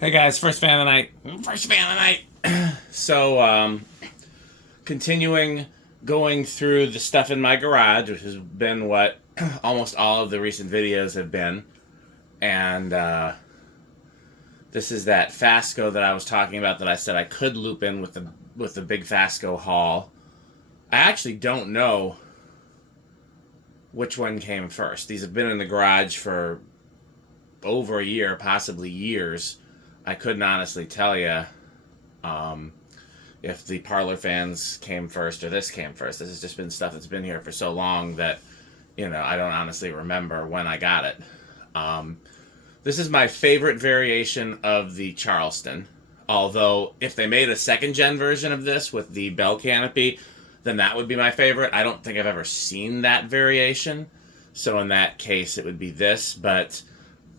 Hey guys, first fan of the night. First fan of the night. So, continuing going through the stuff in my garage, which has been what almost all of the recent videos have been. And this is that Fasco that I was talking about that I said I could loop in with the big Fasco haul. I actually don't know which one came first. These have been in the garage for over a year, possibly years. I couldn't honestly tell you if the parlourfans came first or this came first. This has just been stuff that's been here for so long that, I don't honestly remember when I got it. This is my favorite variation of the Charleston. Although, if they made a second-gen version of this with the bell canopy, then that would be my favorite. I don't think I've ever seen that variation. So in that case, it would be this, but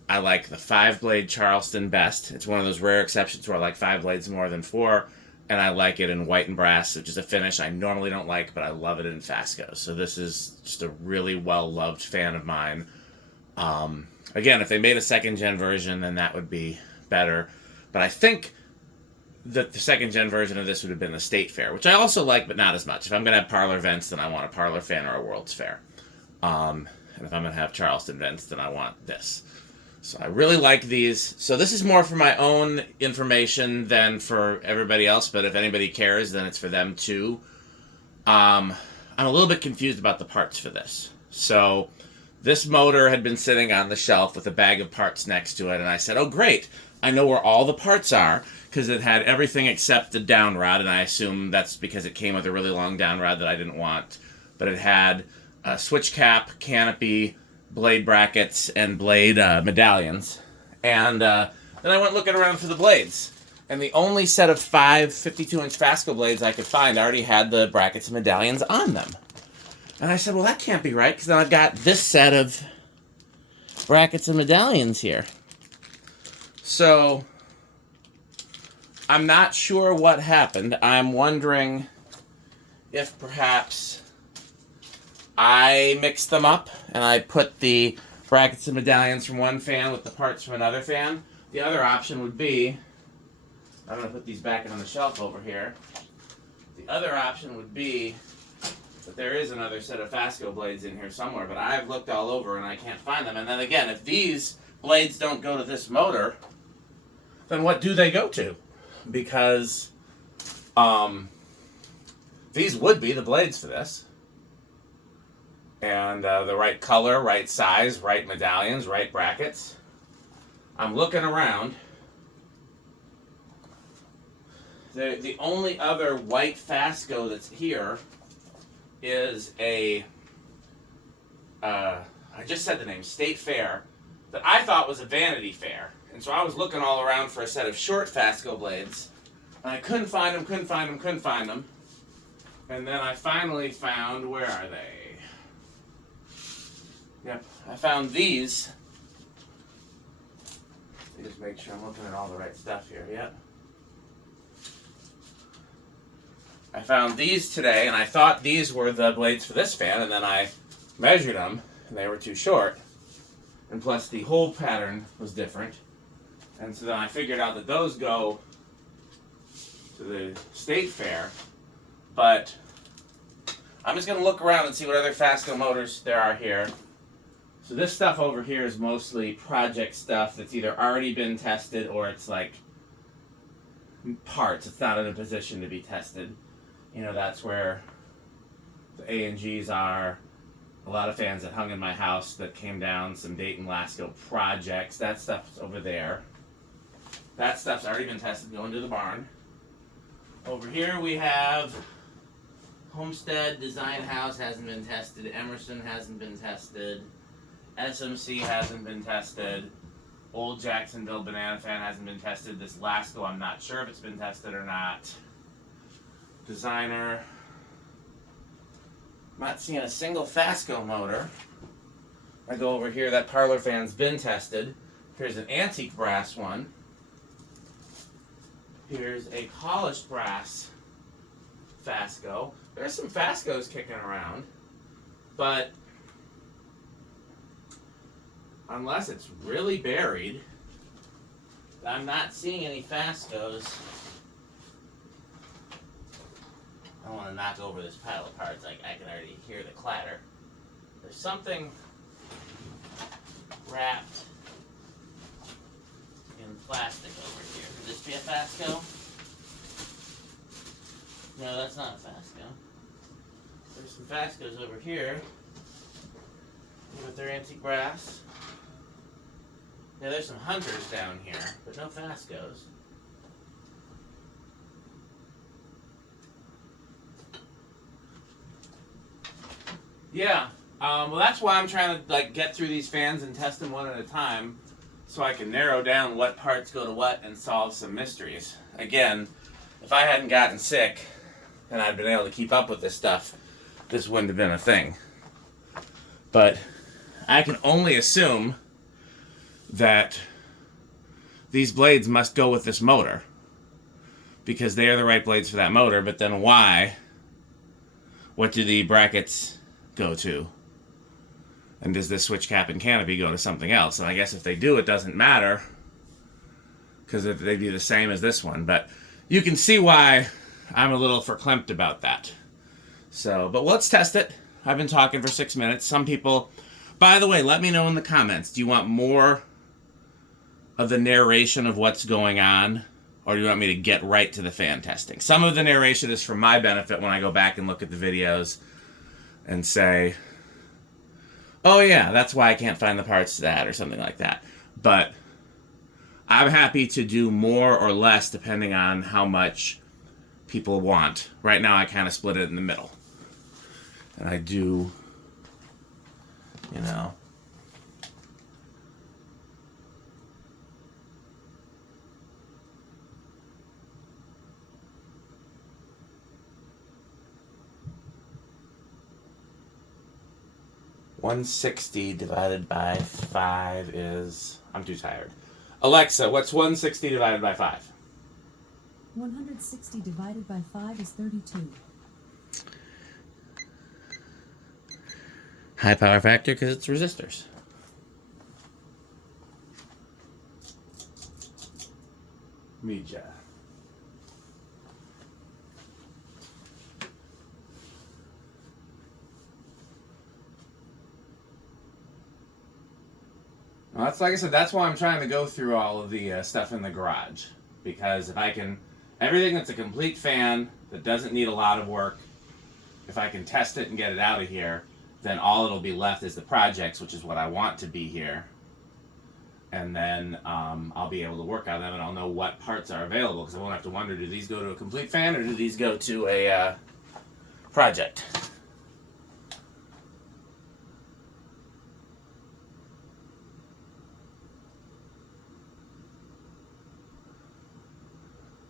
I like the 5-blade Charleston best. It's one of those rare exceptions where I like 5 blades more than 4, and I like it in white and brass, which is a finish I normally don't like, but I love it in Fasco. So this is just a really well-loved fan of mine. Again, if they made a second-gen version, then that would be better. But I think that the second-gen version of this would have been the State Fair, which I also like, but not as much. If I'm going to have parlor vents, then I want a Parlour Fan or a World's Fair. And if I'm going to have Charleston vents, then I want this. So I really like these. So this is more for my own information than for everybody else, but if anybody cares, then it's for them too. I'm a little bit confused about the parts for this. So this motor had been sitting on the shelf with a bag of parts next to it, and I said, oh great, I know where all the parts are, because it had everything except the downrod, and I assume that's because it came with a really long downrod that I didn't want. But it had a switch cap, canopy, blade brackets, and blade medallions. And then I went looking around for the blades. And the only set of 5 52-inch Fasco blades I could find already had the brackets and medallions on them. And I said, well, that can't be right, because then I've got this set of brackets and medallions here. So I'm not sure what happened. I'm wondering if perhaps I mixed them up and I put the brackets and medallions from one fan with the parts from another fan. The other option would be, I'm going to put these back on the shelf over here. The other option would be that there is another set of Fasco blades in here somewhere, but I've looked all over and I can't find them. And then again, if these blades don't go to this motor, then what do they go to? Because these would be the blades for this. And the right color, right size, right medallions, right brackets. I'm looking around. The only other white Fasco that's here is a, I just said the name, State Fair, that I thought was a Vanity Fair. And so I was looking all around for a set of short Fasco blades, and I couldn't find them. And then I finally found, where are they? Yep, I found these. Let me just make sure I'm looking at all the right stuff here. Yep. I found these today, and I thought these were the blades for this fan, and then I measured them, and they were too short. And plus, the hole pattern was different. And so then I figured out that those go to the State Fair. But I'm just going to look around and see what other Fasco motors there are here. So this stuff over here is mostly project stuff that's either already been tested or it's like parts. It's not in a position to be tested. That's where the A&Gs are. A lot of fans that hung in my house that came down, some Dayton Lasco projects. That stuff's over there. That stuff's already been tested, going to the barn. Over here we have Homestead, Design House hasn't been tested. Emerson hasn't been tested. SMC hasn't been tested. Old Jacksonville Banana Fan hasn't been tested. This Lasco, I'm not sure if it's been tested or not. Designer. I'm not seeing a single Fasco motor. I go over here, that Parlour Fan's been tested. Here's an antique brass one. Here's a polished brass Fasco. There's some Fascos kicking around, but unless it's really buried, I'm not seeing any Fascos. I don't want to knock over this pile of parts. I can already hear the clatter. There's something wrapped in plastic over here. Could this be a Fasco? No, that's not a Fasco. There's some Fascos over here with their antique brass. Yeah, there's some Hunters down here, but no Fascos. Yeah, well, that's why I'm trying to like get through these fans and test them one at a time, so I can narrow down what parts go to what and solve some mysteries. Again, if I hadn't gotten sick and I'd been able to keep up with this stuff, this wouldn't have been a thing. But I can only assume that these blades must go with this motor, because they are the right blades for that motor. But then why? What do the brackets go to? And does this switch cap and canopy go to something else? And I guess if they do, it doesn't matter, because they'd be the same as this one. But you can see why I'm a little verklempt about that. So, but let's test it. I've been talking for 6 minutes. Some people, by the way, let me know in the comments. Do you want more of the narration of what's going on, or do you want me to get right to the fan testing? Some of the narration is for my benefit when I go back and look at the videos and say, oh yeah, that's why I can't find the parts to that, or something like that. But I'm happy to do more or less depending on how much people want. Right now I kind of split it in the middle. And I do, you know, $160 divided by 5 is, I'm too tired. Alexa, what's 160 divided by 5? 160 divided by 5 is 32. High power factor because it's resistors. Media. Well, that's like I said, that's why I'm trying to go through all of the stuff in the garage. Because if I can, everything that's a complete fan that doesn't need a lot of work, if I can test it and get it out of here, then all it'll be left is the projects, which is what I want to be here. And then I'll be able to work on them, and I'll know what parts are available, because I won't have to wonder, do these go to a complete fan or do these go to a project?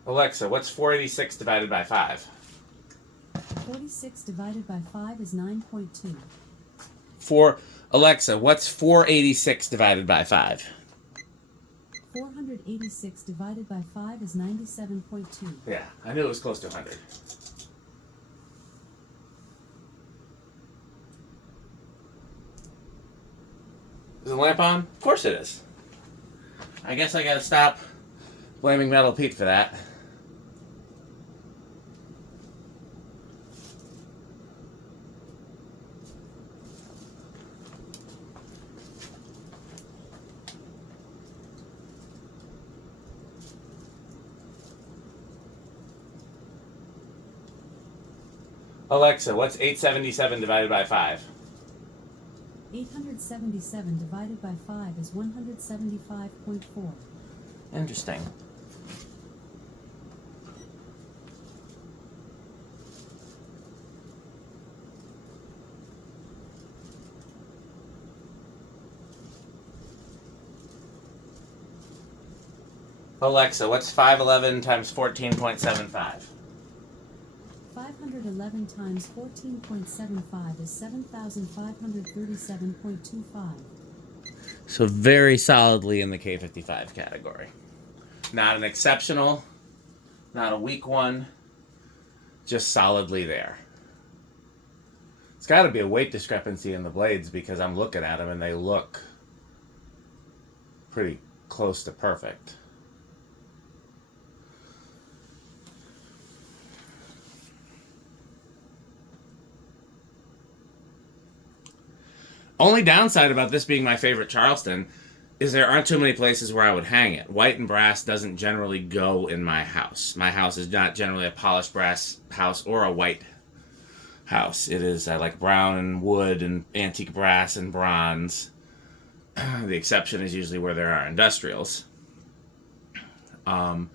Alexa, what's 486 divided by 5? 46 divided by 5 is 9.2. Alexa, what's 486 divided by 5? 486 divided by 5 is 97.2. Yeah, I knew it was close to 100. Is the lamp on? Of course it is. I guess I gotta stop blaming Metal Pete for that. Alexa, what's 877 divided by 5? 877 divided by 5 is 175.4. Interesting. Alexa, what's 511 times 14.75? 511 times 14.75 is 7,537.25. So very solidly in the K55 category. Not an exceptional, not a weak one, just solidly there. It's got to be a weight discrepancy in the blades, because I'm looking at them and they look pretty close to perfect. Only downside about this being my favorite Charleston is there aren't too many places where I would hang it. White and brass doesn't generally go in my house. My house is not generally a polished brass house or a white house. It is I like brown and wood and antique brass and bronze. The exception is usually where there are industrials. The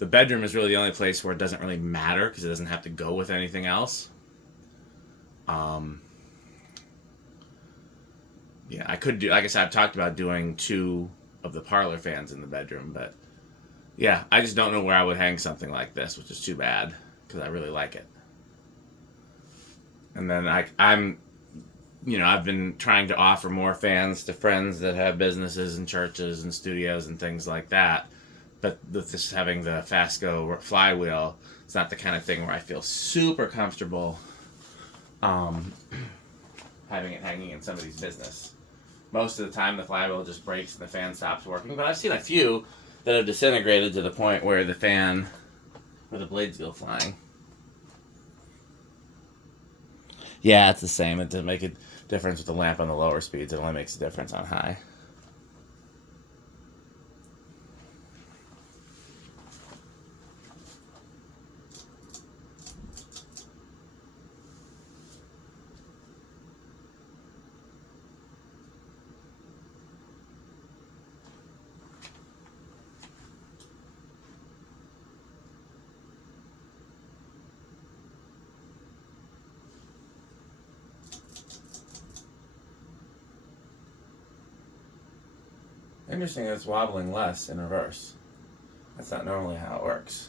bedroom is really the only place where it doesn't really matter because it doesn't have to go with anything else. Yeah, I could do, like I said, I've talked about doing 2 of the parlor fans in the bedroom, but yeah, I just don't know where I would hang something like this, which is too bad because I really like it. And then I'm, I've been trying to offer more fans to friends that have businesses and churches and studios and things like that. But with this having the Fasco flywheel, it's not the kind of thing where I feel super comfortable having it hanging in somebody's business. Most of the time the flywheel just breaks and the fan stops working, but I've seen a few that have disintegrated to the point where the blades go flying. Yeah, it's the same. It doesn't make a difference with the lamp on the lower speeds. It only makes a difference on high. Interesting that it's wobbling less in reverse. That's not normally how it works.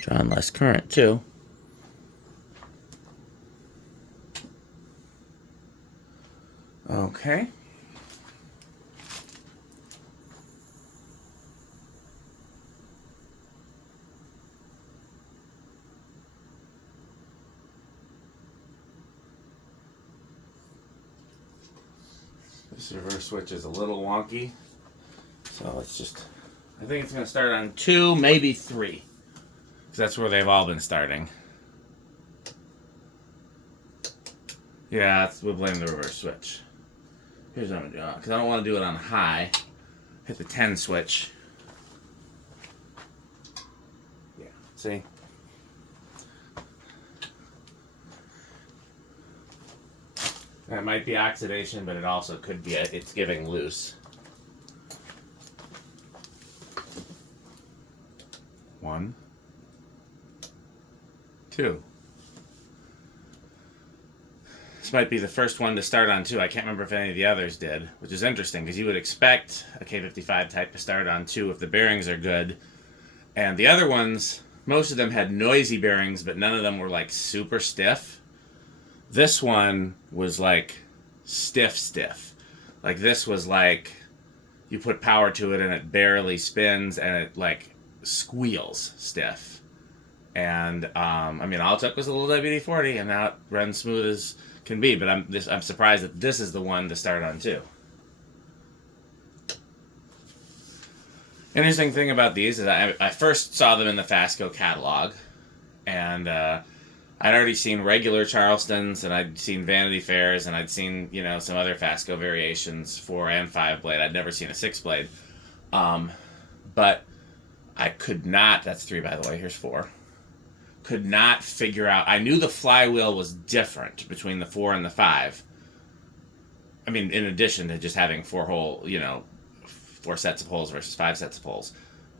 Drawing less current too. Okay. This reverse switch is a little wonky, so let's just, I think it's going to start on 2, maybe 3, because that's where they've all been starting. Yeah, we'll blame the reverse switch. Here's what I'm going to do, because I don't want to do it on high. Hit the 10 switch. Yeah, see? That might be oxidation, but it also could be it's giving loose. 1, 2. This might be the first one to start on 2. I can't remember if any of the others did, which is interesting because you would expect a K55 type to start on 2 if the bearings are good. And the other ones, most of them had noisy bearings, but none of them were like super stiff. This one was like stiff. Like this was like you put power to it and it barely spins and it like squeals stiff. And I mean, all it took was a little WD-40 and now it runs smooth as can be. But I'm surprised that this is the one to start on too. Interesting thing about these is I first saw them in the Fasco catalog, and I'd already seen regular Charlestons, and I'd seen Vanity Fairs, and I'd seen, some other Fasco variations, 4 and 5 blade. I'd never seen a 6 blade. But I could not, that's 3 by the way, here's 4. Could not figure out, I knew the flywheel was different between the 4 and the 5. I mean, in addition to just having 4 sets of holes versus 5 sets of holes.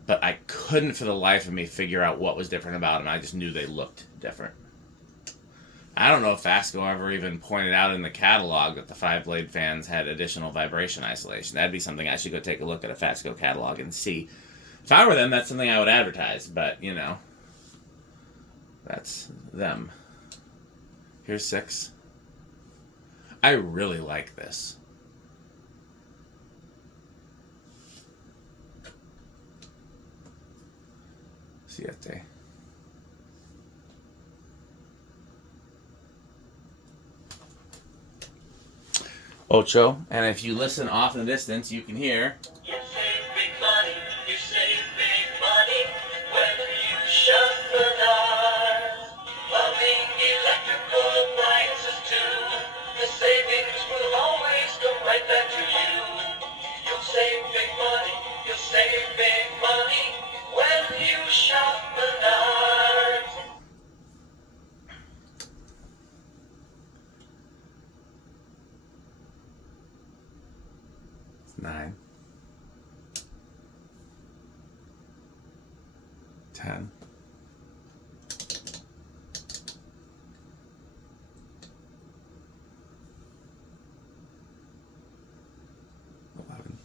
But I couldn't for the life of me figure out what was different about them. I just knew they looked different. I don't know if Fasco ever even pointed out in the catalog that the 5-blade fans had additional vibration isolation. That'd be something I should go take a look at a Fasco catalog and see. If I were them, that's something I would advertise, but, that's them. Here's 6. I really like this. Siete. Ocho, and if you listen off in the distance, you can hear. You save big money, you save big money. 9, 10, 11,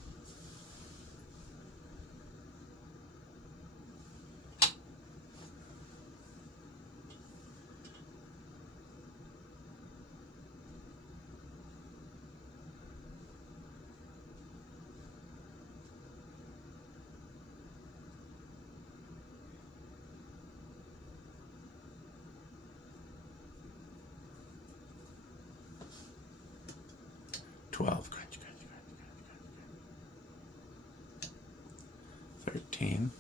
12, 13,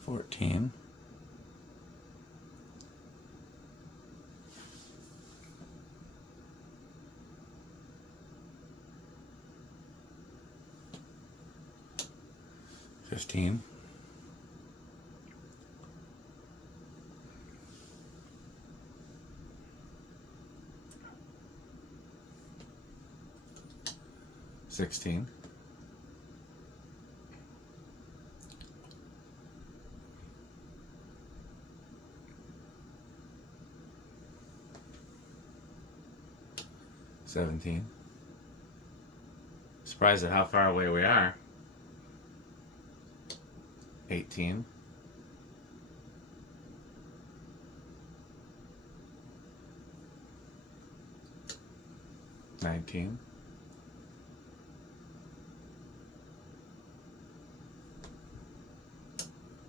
14, 15, 16, 17. Surprised at how far away we are. 18. 19.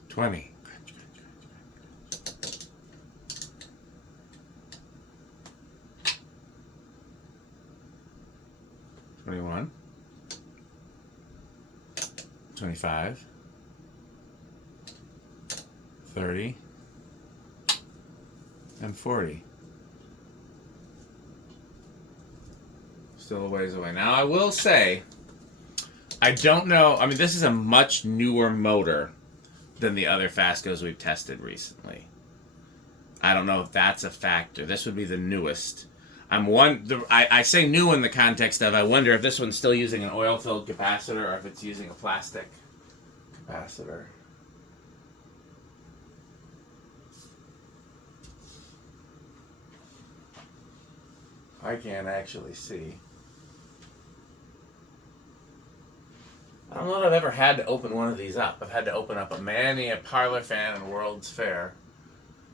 20. 21. 25. 30. And 40. Still a ways away. Now, I will say, I don't know. I mean, this is a much newer motor than the other Fascos we've tested recently. I don't know if that's a factor. This would be the newest. I say new in the context of I wonder if this one's still using an oil-filled capacitor or if it's using a plastic capacitor. I can't actually see. I don't know that I've ever had to open one of these up. I've had to open up a Manny, a parlourfan, and World's Fair.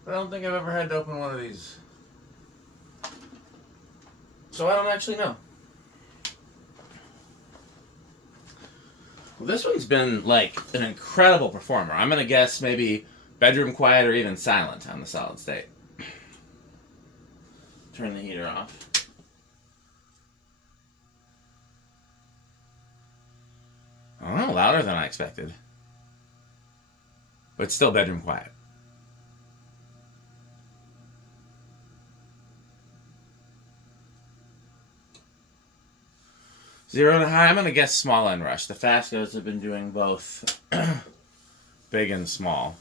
But I don't think I've ever had to open one of these. So I don't actually know. Well, this one's been like an incredible performer. I'm going to guess maybe bedroom quiet or even silent on the solid state. Turn the heater off. Oh, louder than I expected. But still bedroom quiet. 0 to high, I'm going to guess small end rush. The Fascos have been doing both big and small.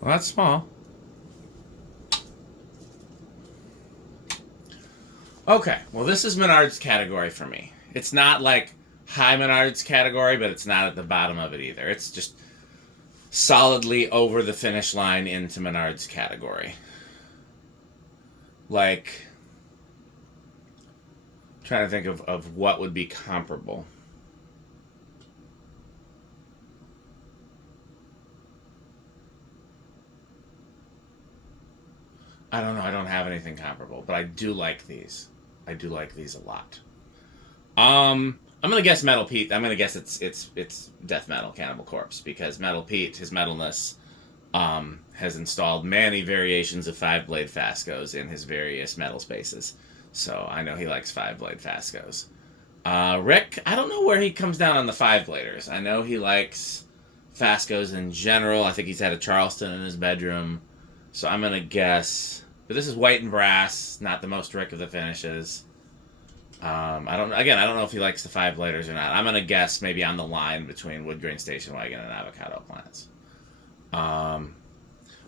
Well, that's small. Okay, well, this is Menards category for me. It's not like high Menards category, but it's not at the bottom of it either. It's just solidly over the finish line into Menards category. Like, I'm trying to think of what would be comparable. I don't know. I don't have anything comparable, but I do like these. I do like these a lot. I'm gonna guess Metal Pete. I'm gonna guess it's Death Metal Cannibal Corpse because Metal Pete, his metalness, has installed many variations of 5-blade Fascos in his various metal spaces. So I know he likes 5-blade Fascos. Rick, I don't know where he comes down on the 5-bladers. I know he likes Fascos in general. I think he's had a Charleston in his bedroom. So I'm going to guess. But this is white and brass, not the most Rick of the finishes. I don't know if he likes the 5-bladers or not. I'm going to guess maybe on the line between wood grain station wagon and avocado plants.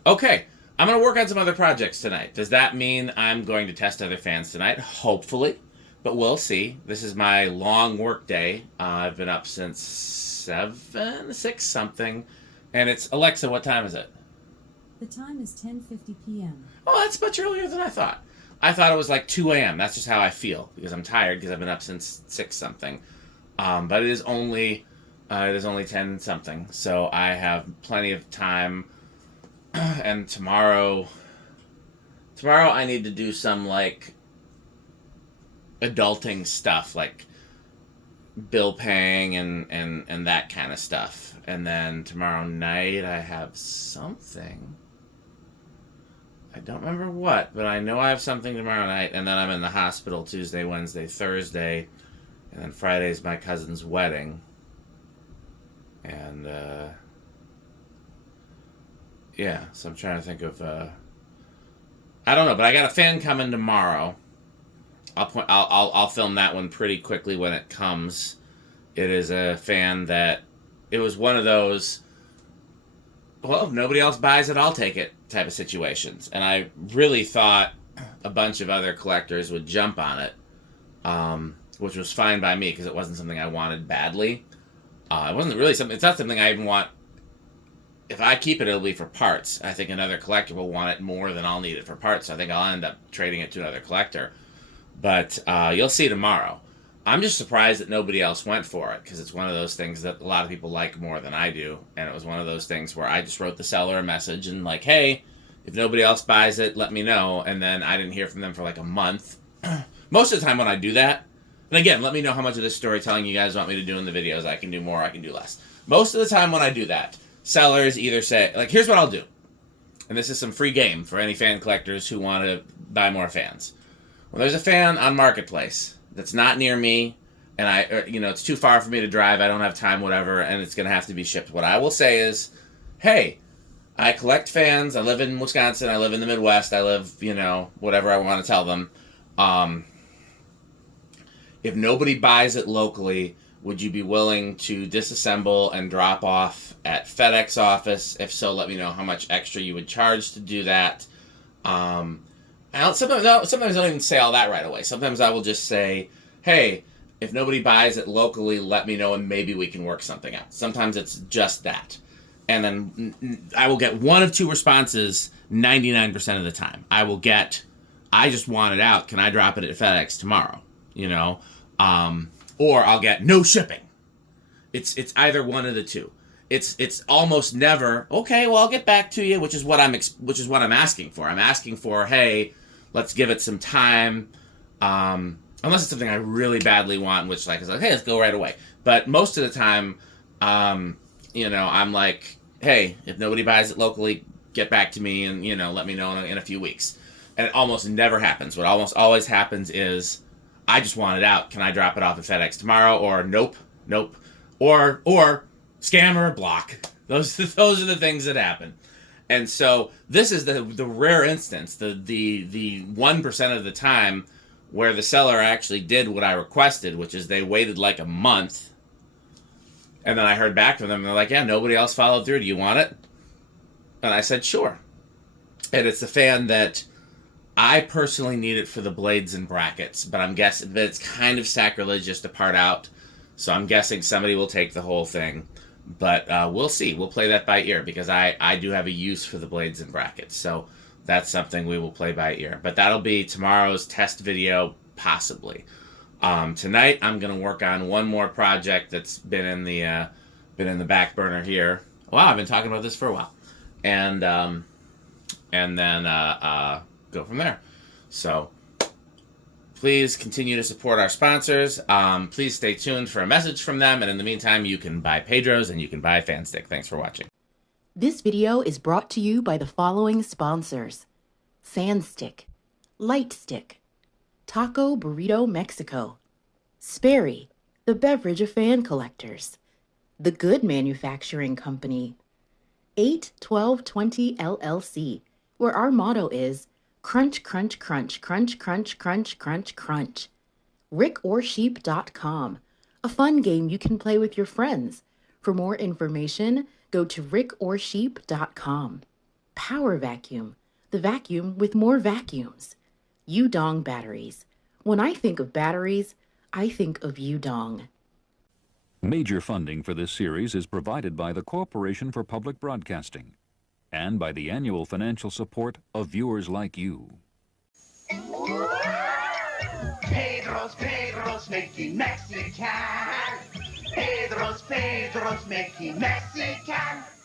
Okay, I'm going to work on some other projects tonight. Does that mean I'm going to test other fans tonight? Hopefully, but we'll see. This is my long work day. I've been up since 6 something, and it's, Alexa, what time is it? The time is 10:50 p.m. Oh, that's much earlier than I thought. I thought it was like 2 a.m. That's just how I feel, because I'm tired, because I've been up since 6 something. But it is only 10 something, so I have plenty of time. And tomorrow I need to do some, like, adulting stuff, like bill paying and that kind of stuff. And then tomorrow night I have something. I don't remember what, but I know I have something tomorrow night, and then I'm in the hospital Tuesday, Wednesday, Thursday, and then Friday's my cousin's wedding. And, yeah, so I'm trying to think of, I don't know, but I got a fan coming tomorrow. I'll film that one pretty quickly when it comes. It is a fan that, it was one of those, well, if nobody else buys it, I'll take it type of situations. And I really thought a bunch of other collectors would jump on it, which was fine by me because it wasn't something I wanted badly. It wasn't really something, it's not something I even want. If I keep it, it'll be for parts. I think another collector will want it more than I'll need it for parts. So I think I'll end up trading it to another collector. But you'll see tomorrow. I'm just surprised that nobody else went for it, because it's one of those things that a lot of people like more than I do. And it was one of those things where I just wrote the seller a message and like, hey, if nobody else buys it, let me know. And then I didn't hear from them for like a month. Most of the time when I do that, and again, let me know how much of this storytelling you guys want me to do in the videos. I can do more, I can do less. Most of the time when I do that, sellers either say, like, here's what I'll do. And this is some free game for any fan collectors who want to buy more fans. When there's a fan on Marketplace that's not near me, and it's too far for me to drive, I don't have time, whatever, and it's going to have to be shipped, what I will say is, hey, I collect fans, I live in Wisconsin, I live in the Midwest, I live, whatever I want to tell them. If nobody buys it locally, would you be willing to disassemble and drop off at FedEx office? If so, let me know how much extra you would charge to do that. Sometimes I don't even say all that right away. Sometimes I will just say, hey, if nobody buys it locally, let me know and maybe we can work something out. Sometimes it's just that. And then I will get one of two responses 99% of the time. I will get, I just want it out. Can I drop it at FedEx tomorrow? Or I'll get no shipping. It's either one of the two. It's almost never, okay, well, I'll get back to you, which is what I'm asking for. I'm asking for, hey, let's give it some time. Unless it's something I really badly want, which is like, hey, let's go right away. But most of the time, I'm like, hey, if nobody buys it locally, get back to me and, let me know in a few weeks. And it almost never happens. What almost always happens is, I just want it out. Can I drop it off at FedEx tomorrow? Or nope. Or scam or block. Those are the things that happen. And so this is the rare instance, the 1% of the time where the seller actually did what I requested, which is they waited like a month. And then I heard back from them, and they're like, yeah, nobody else followed through. Do you want it? And I said, sure. And it's a fan that I personally need it for the blades and brackets, but I'm guessing that it's kind of sacrilegious to part out. So I'm guessing somebody will take the whole thing. But we'll see. We'll play that by ear, because I do have a use for the blades and brackets. So that's something we will play by ear. But that'll be tomorrow's test video, possibly. Tonight I'm going to work on one more project that's been in the back burner here. Wow, I've been talking about this for a while. And then go from there. So please continue to support our sponsors. Please stay tuned for a message from them. And in the meantime, you can buy Pedro's and you can buy Fanstick. Thanks for watching. This video is brought to you by the following sponsors: Sandstick, Lightstick, Taco Burrito Mexico, Sperry, the beverage of fan collectors, The Good Manufacturing Company, 81220 LLC, where our motto is crunch, crunch, crunch, crunch, crunch, crunch, crunch, crunch. rickorsheep.com, a fun game you can play with your friends. For more information, go to rickorsheep.com. Power Vacuum, the vacuum with more vacuums. Udong Batteries. When I think of batteries, I think of Udong. Major funding for this series is provided by the Corporation for Public Broadcasting and by the annual financial support of viewers like you. Pedro's making Mexican. Pedro's making Mexican.